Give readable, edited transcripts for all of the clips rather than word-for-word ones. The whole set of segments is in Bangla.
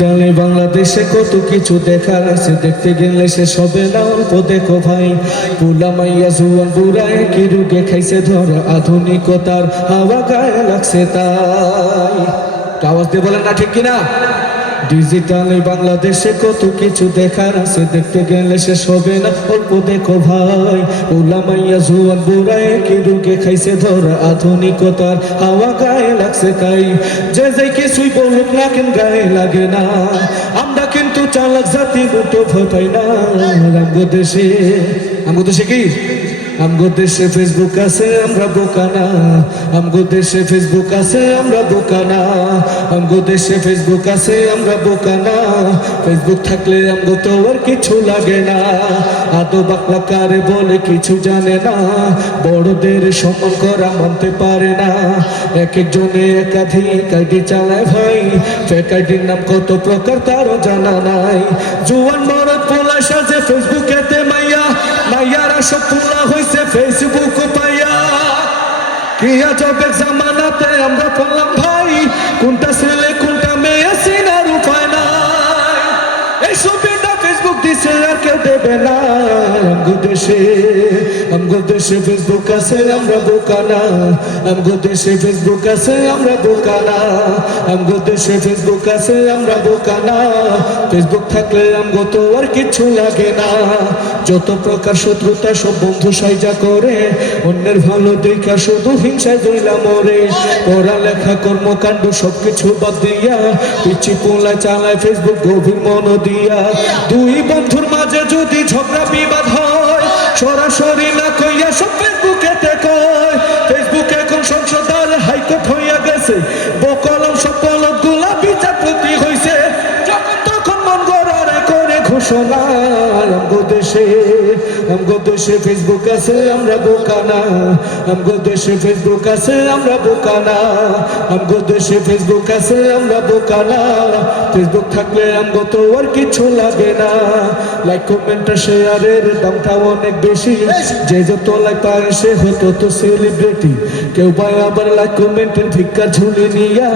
টানে বাংলাদেশে কত কিছু দেখার আছে, দেখতে গেলে শেষ হবে না। অল্প দেখো ভাই, পুলা মাইয়া জুয়ান বুড়ায় কি রুগে খাইছে ধর, আধুনিকতার হাওয়া গায়ে লাগছে তাই। আওয়াজ দিয়ে বলেন না ঠিক কিনা? ডিজিটালে বাংলাদেশে কত কিছু দেখার আছে, দেখতে গেলে শেষ হবে না। অল্প দেখো ভাই, পুলা মাইয়া জুয়ান বুড়ায় কি রুগে খাইছে ধর, আধুনিকতার হাওয়া গায়ে লাগছে তাই। যে যে কিছুই বলুক না কেন গায়ে লাগে না, আমরা কিন্তু চালাক জাতি, দুটো ভয় পাই না। আমগো দেশে কি আমগো দেশে ফেসবুক আছে, আমরা বোকা না। আমগো দেশে ফেসবুক আছে, আমরা বোকা না। আমগো দেশে ফেসবুক আছে, আমরা বোকা না। ফেসবুক থাকলে আমগো তো আর কিছু লাগে না। আদো বাকলা কারে বলে কিছু জানে না, বড়দের সম্মান করা মানতে পারে না। এক একজনে একাধিক আইডি চালায় ভাই, ফেক আইডির নাম কত প্রকার তারও জানা নাই। জুয়ান মরদ পোলা সাজে ফেসবুকেতে মাইয়া, মাইয়ারা সব পোলা হইছে ফেসবুক পাইয়া। কি আজবের জামানাতে আমরা পড়লাম ভাই, কোনটা ছেলে কোনটা মেয়ে চিনার উপায় নাই। এইসব ফেসবুক দিছে আর কেউ দেবে না। আমগো দেশে ফেসবুক আছে, আমরা বোকা না। আমগো দেশে ফেসবুক আছে, আমরা বোকা না। আমগো দেশে ফেসবুক আছে, আমরা বোকা না। ফেসবুক থাকলে আমগো তো আর কিছু লাগে না। যত প্রকার শত্রুতা সব বন্ধু সাইজা করে, অন্যের ভালো দেখা শুধু হিংসায় জইলা মরে। পড়ালেখা কর্মকাণ্ড সবকিছু বাদ দিয়া, পিচি পোলায় চালায় ফেসবুক গভীর মন দিয়া। দুই বন্ধুর মাঝে যদি ঝগড়া বিবাদ হয়, সরাসরি না কইয়া সব ফেসবুকেতে কয়। ফেসবুক এখন সংসদ আর হাইকোর্ট হইয়া গেছে, বকলম সব পলক গুলা বিচারপতি হইছে। যখন তখন মন গড়ারে করে ঘোষণা। আমগো দেশে ফেসবুক আছে, আমরা বোকা না। আমগো দেশে ফেসবুক আছে, আমরা বোকা না। আমগো দেশে ফেসবুক আছে, আমরা বোকা না। ফেসবুক থাকলে আমগো তো আর কিছু লাগে না। লাইক কমেন্ট শেয়ারের দামটা অনেক বেশি, যে যত লাইক পায় সে হতো তো সেলিব্রিটি। কেউ ভাই আবার লাইক কমেন্টের ভিক্ষা ঝুলি নিয়া,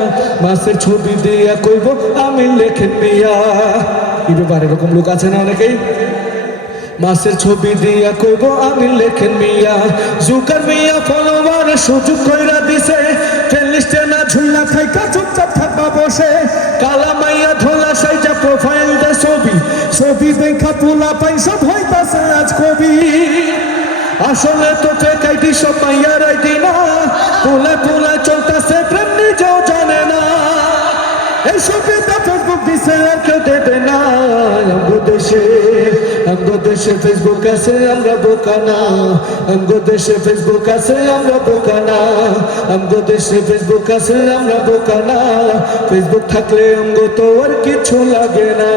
মাসের ছবি দিয়া কইব আমি লেখেন মিয়া। কি ব্যাপার, এরকম লোক আছে না অনেকেই? মাসের ছবি দিয়া কইব আমি লেখেন মিয়া। জুকার মিয়া ফলোয়ার সুযোগ কইরা দিছে, ফেলিস্টে না ঝুলা খাইকা চুপচাপ থাকবা বসে। কালা মাইয়া ধোলা সাইজা প্রোফাইল দে ছবি দেখা পোলা পাইসা হইতাছে আজ কবি। আসলে তো ফেক আইডি সব মাইয়ার আইডি না, পোলা চলতাছে প্রেম নিজেও জানে না। এইসব ফেসবুক দিছে আর কেউ দেবে না। আমগো দেশে ফেসবুক আছে, আমরা বোকা না। আমগো দেশে ফেসবুক আছে, আমরা বোকা না। আমগো দেশে ফেসবুক আছে, আমরা বোকা না। ফেসবুক থাকলে আমগো তো আর কিছু লাগে না।